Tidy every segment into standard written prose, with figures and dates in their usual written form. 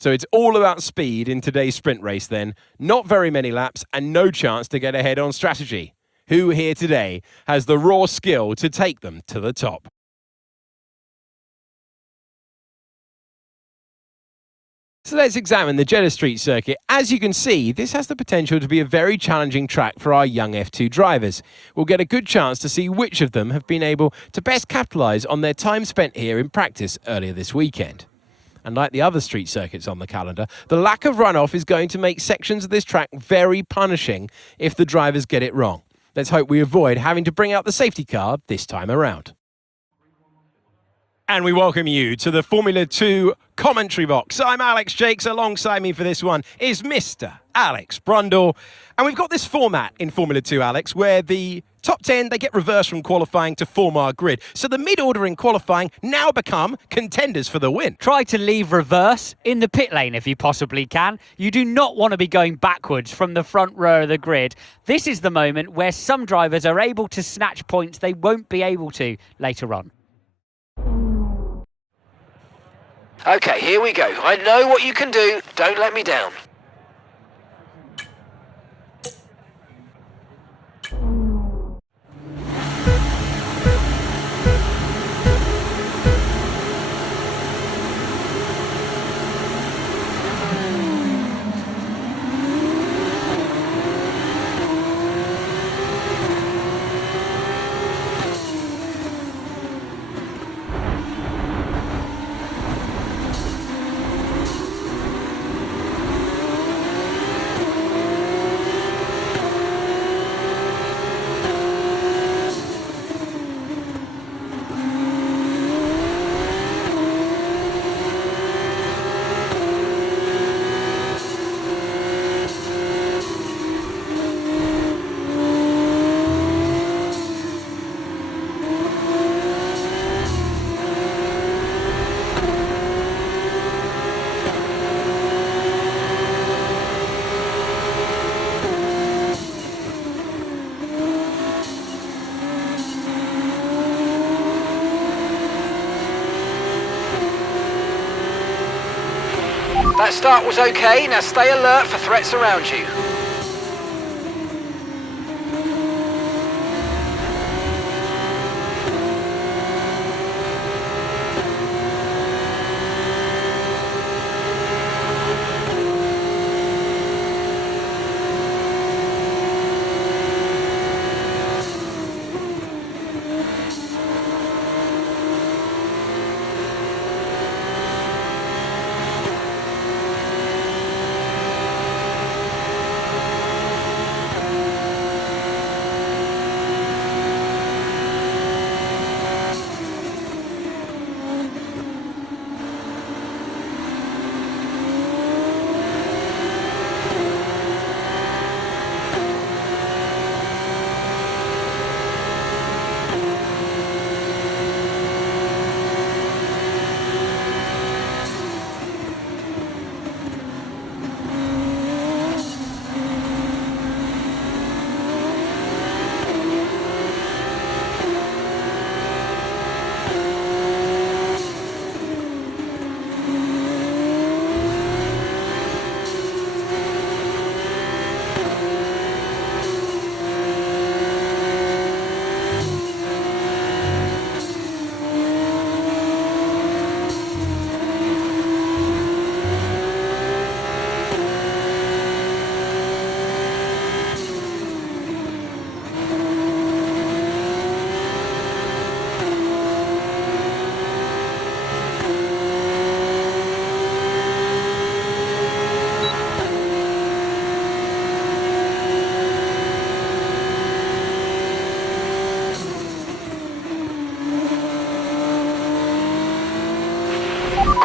So it's all about speed in today's sprint race then. Not very many laps and no chance to get ahead on strategy. Who here today has the raw skill to take them to the top? So let's examine the Jeddah Street circuit. As you can see, this has the potential to be a very challenging track for our young F2 drivers. We'll get a good chance to see which of them have been able to best capitalise on their time spent here in practice earlier this weekend. And like the other street circuits on the calendar, the lack of runoff is going to make sections of this track very punishing if the drivers get it wrong. Let's hope we avoid having to bring out the safety car this time around. And we welcome you to the Formula 2 commentary box. I'm Alex Jakes. Alongside me for this one is Mr. Alex Brundle. And we've got this format in Formula 2, Alex, where the top 10, they get reversed from qualifying to form our grid. So the mid-order in qualifying now become contenders for the win. Try to leave reverse in the pit lane if you possibly can. You do not want to be going backwards from the front row of the grid. This is the moment where some drivers are able to snatch points they won't be able to later on. Okay, here we go. I know what you can do. Don't let me down. That start was okay, now stay alert for threats around you.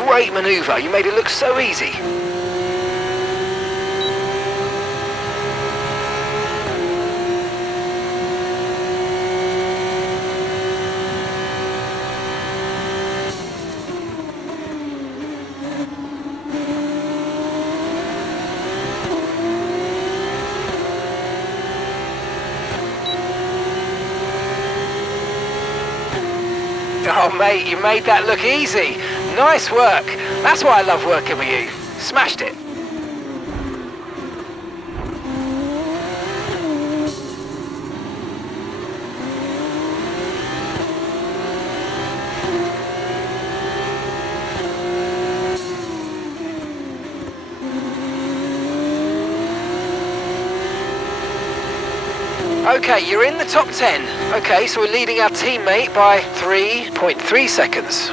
Great manoeuvre, you made it look so easy. Oh mate, you made that look easy. Nice work. That's why I love working with you. Smashed it. Okay, you're in the top 10. Okay, so we're leading our teammate by 3.3 seconds.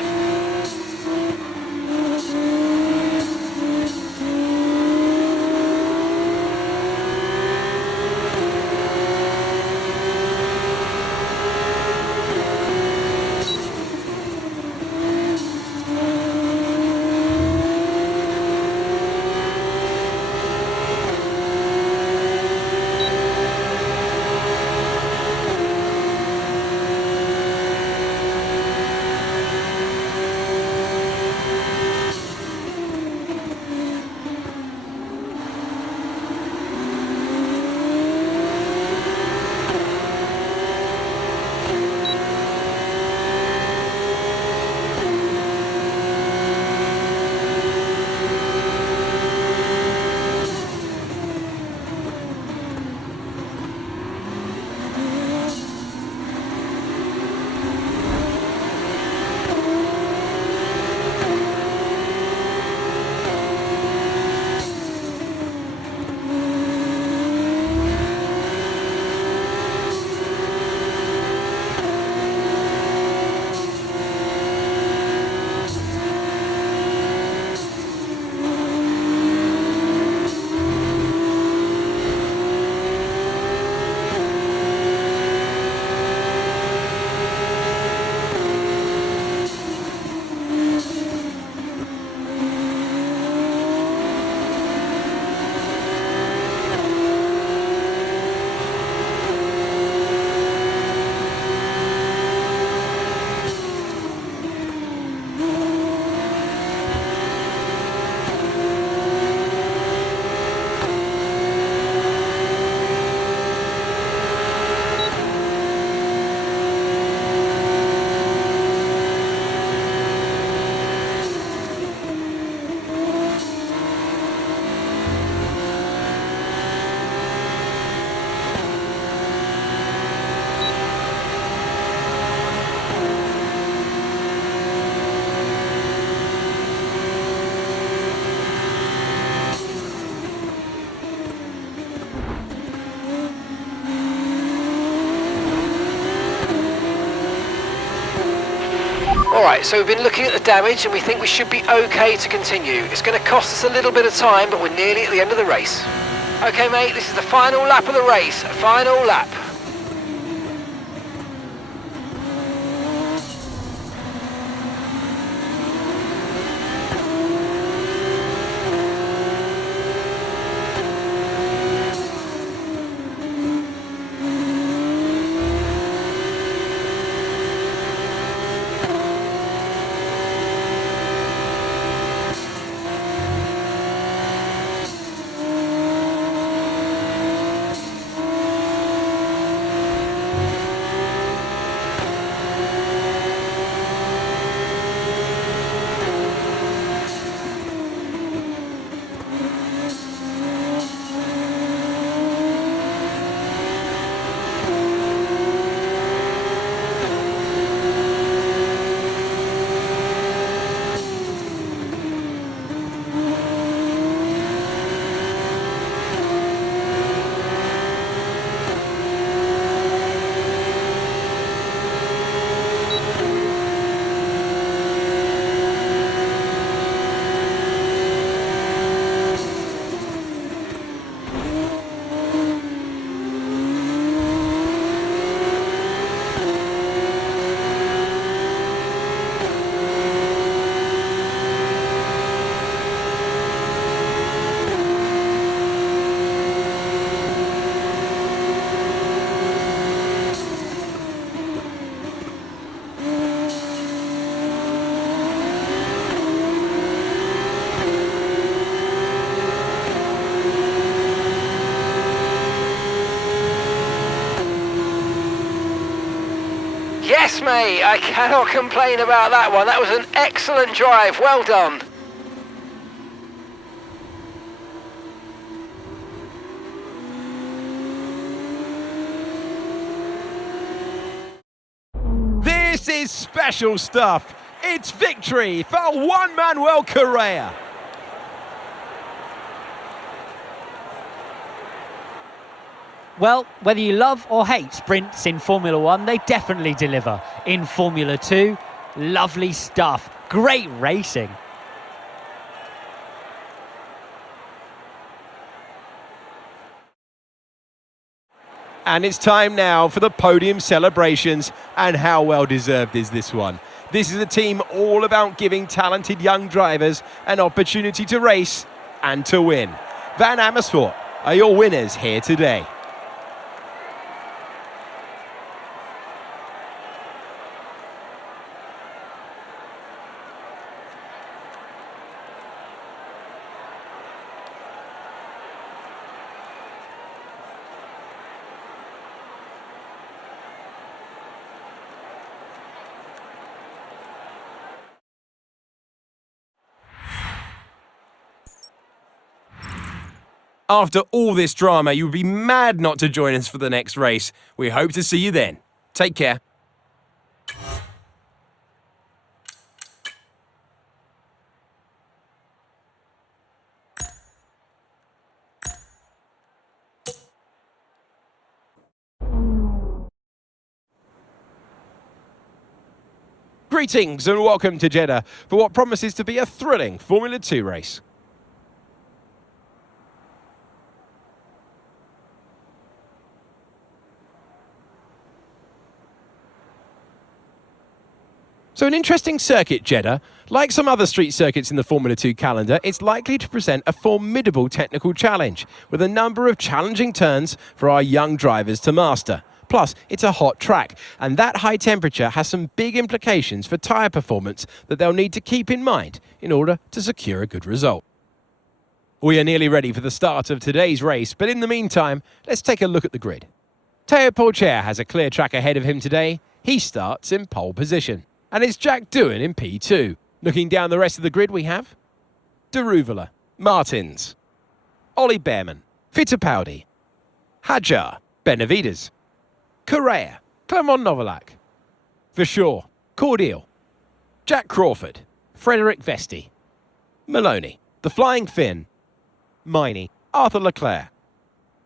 Alright, so we've been looking at the damage and we think we should be okay to continue. It's going to cost us a little bit of time, but we're nearly at the end of the race. Okay mate, this is the final lap of the race. Final lap. Yes, mate, I cannot complain about that one. That was an excellent drive. Well done. is special stuff. It's victory for Juan Manuel Correa. Well, whether you love or hate sprints in Formula 1, they definitely deliver. In Formula 2, lovely stuff. Great racing. And it's time now for the podium celebrations, and how well deserved is this one? This is a team all about giving talented young drivers an opportunity to race and to win. Van Amersfoort are your winners here today. After all this drama, you would be mad not to join us for the next race. We hope to see you then. Take care. Greetings and welcome to Jeddah for what promises to be a thrilling Formula 2 race. So an interesting circuit, Jeddah. Like some other street circuits in the Formula 2 calendar, it's likely to present a formidable technical challenge, with a number of challenging turns for our young drivers to master. Plus, it's a hot track, and that high temperature has some big implications for tyre performance that they'll need to keep in mind in order to secure a good result. We are nearly ready for the start of today's race, but in the meantime, let's take a look at the grid. Théo Pourchaire has a clear track ahead of him today. He starts in pole position. And it's Jack Doohan in P2. Looking down the rest of the grid, we have De Ruyveler, Martins, Ollie Bearman, Fittipaldi, Hadjar, Benavides, Correa, Clement Novalak, Verschoor, Cordial, Jack Crawford, Frederick Vesti, Maloney, the Flying Finn, Miney, Arthur Leclerc,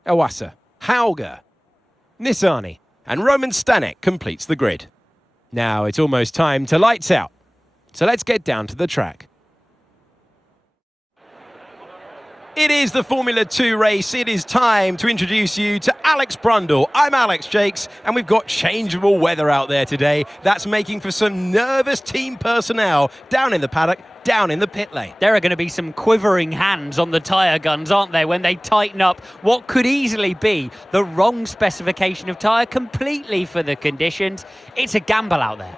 Iwasa, Hauger, Nissany, and Roman Stanek completes the grid. Now it's almost time to lights out, so let's get down to the track. It is the Formula 2 race. It is time to introduce you to Alex Brundle. I'm Alex Jakes, and we've got changeable weather out there today. That's making for some nervous team personnel down in the paddock, down in the pit lane. There are going to be some quivering hands on the tyre guns, aren't there, when they tighten up what could easily be the wrong specification of tyre completely for the conditions. It's a gamble out there.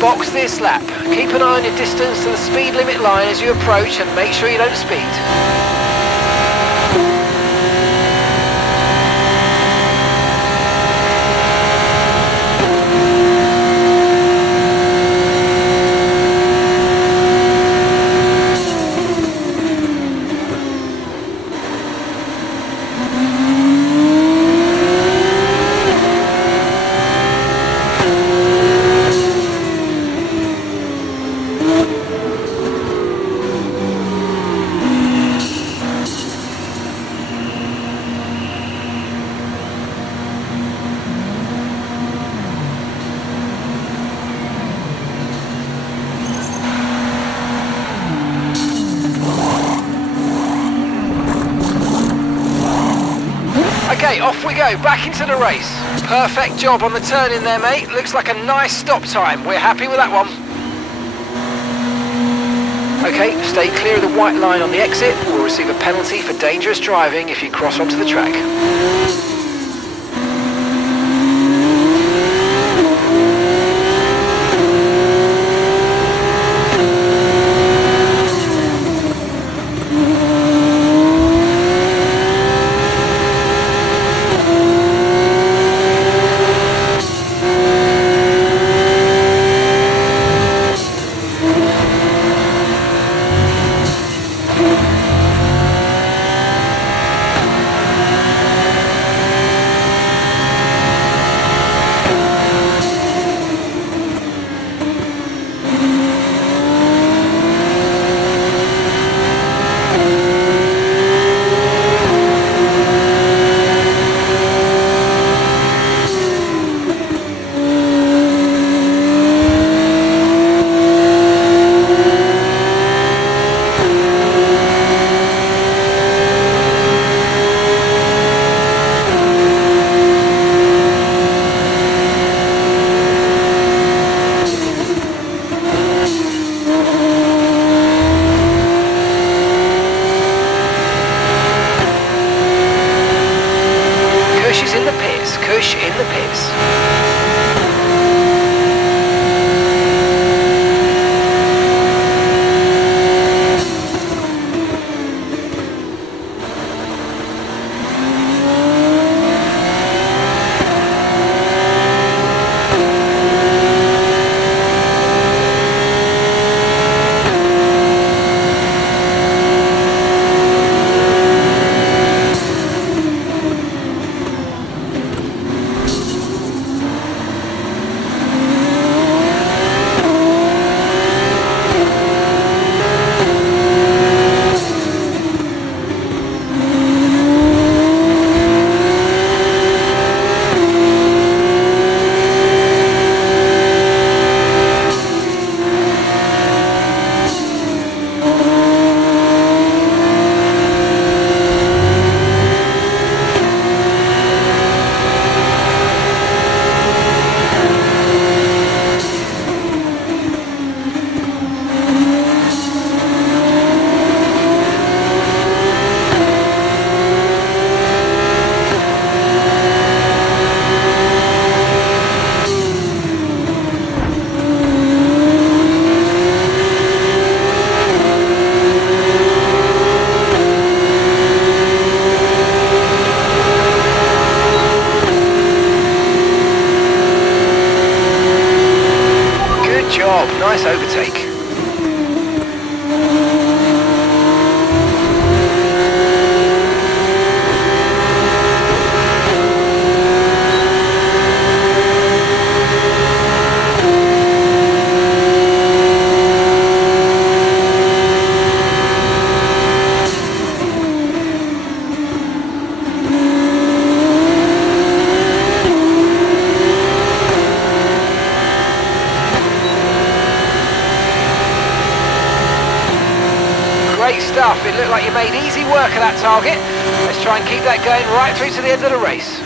Box this lap. Keep an eye on your distance to the speed limit line as you approach and make sure you don't speed. go, back into the race. Perfect job on the turn in there, mate. Looks like a nice stop time. We're happy with that one. Okay, stay clear of the white line on the exit. We'll receive a penalty for dangerous driving if you cross onto the track. Kush in the pits, Kush in the pits. Nice overtake. Great stuff. It looked like you made easy work of that target. Let's try and keep that going right through to the end of the race.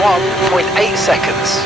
1.8 seconds.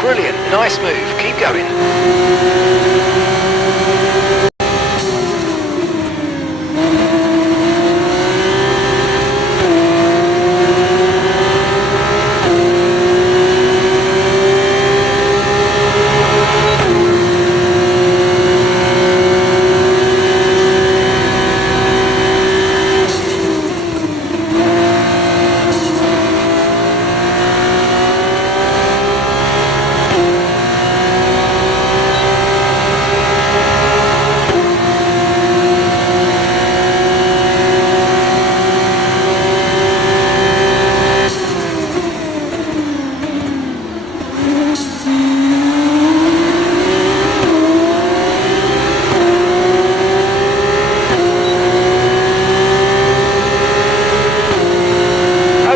Brilliant, nice move, keep going.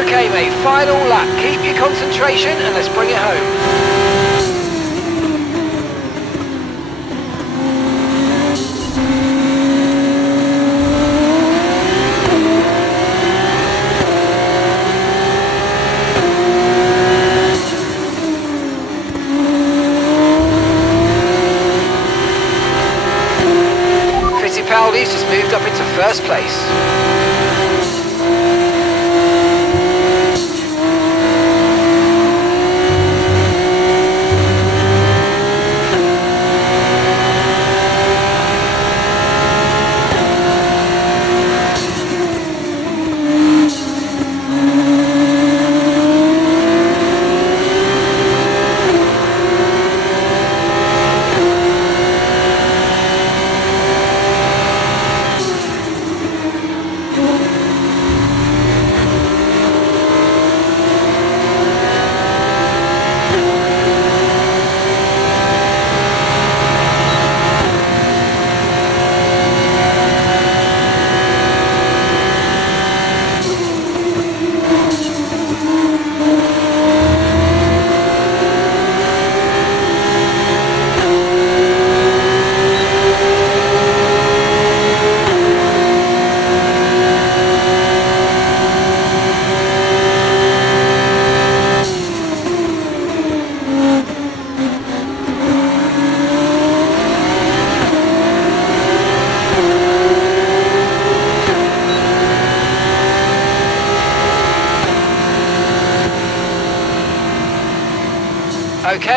Okay mate, final lap. Keep your concentration and let's bring it home. Fittipaldi's just moved up into first place.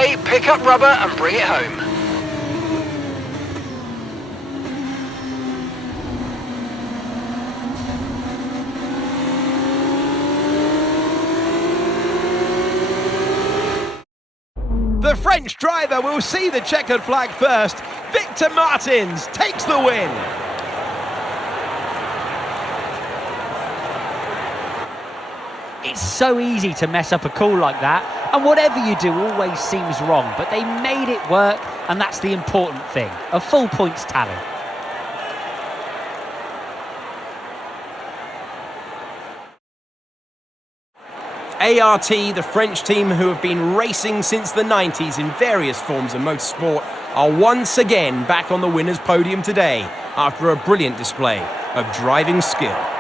away, pick up rubber and bring it home. The French driver will see the checkered flag first. Victor Martins takes the win. It's so easy to mess up a call like that, and whatever you do always seems wrong, but they made it work, and that's the important thing. A full points tally. ART, the French team who have been racing since the 90s in various forms of motorsport, are once again back on the winner's podium today after a brilliant display of driving skill.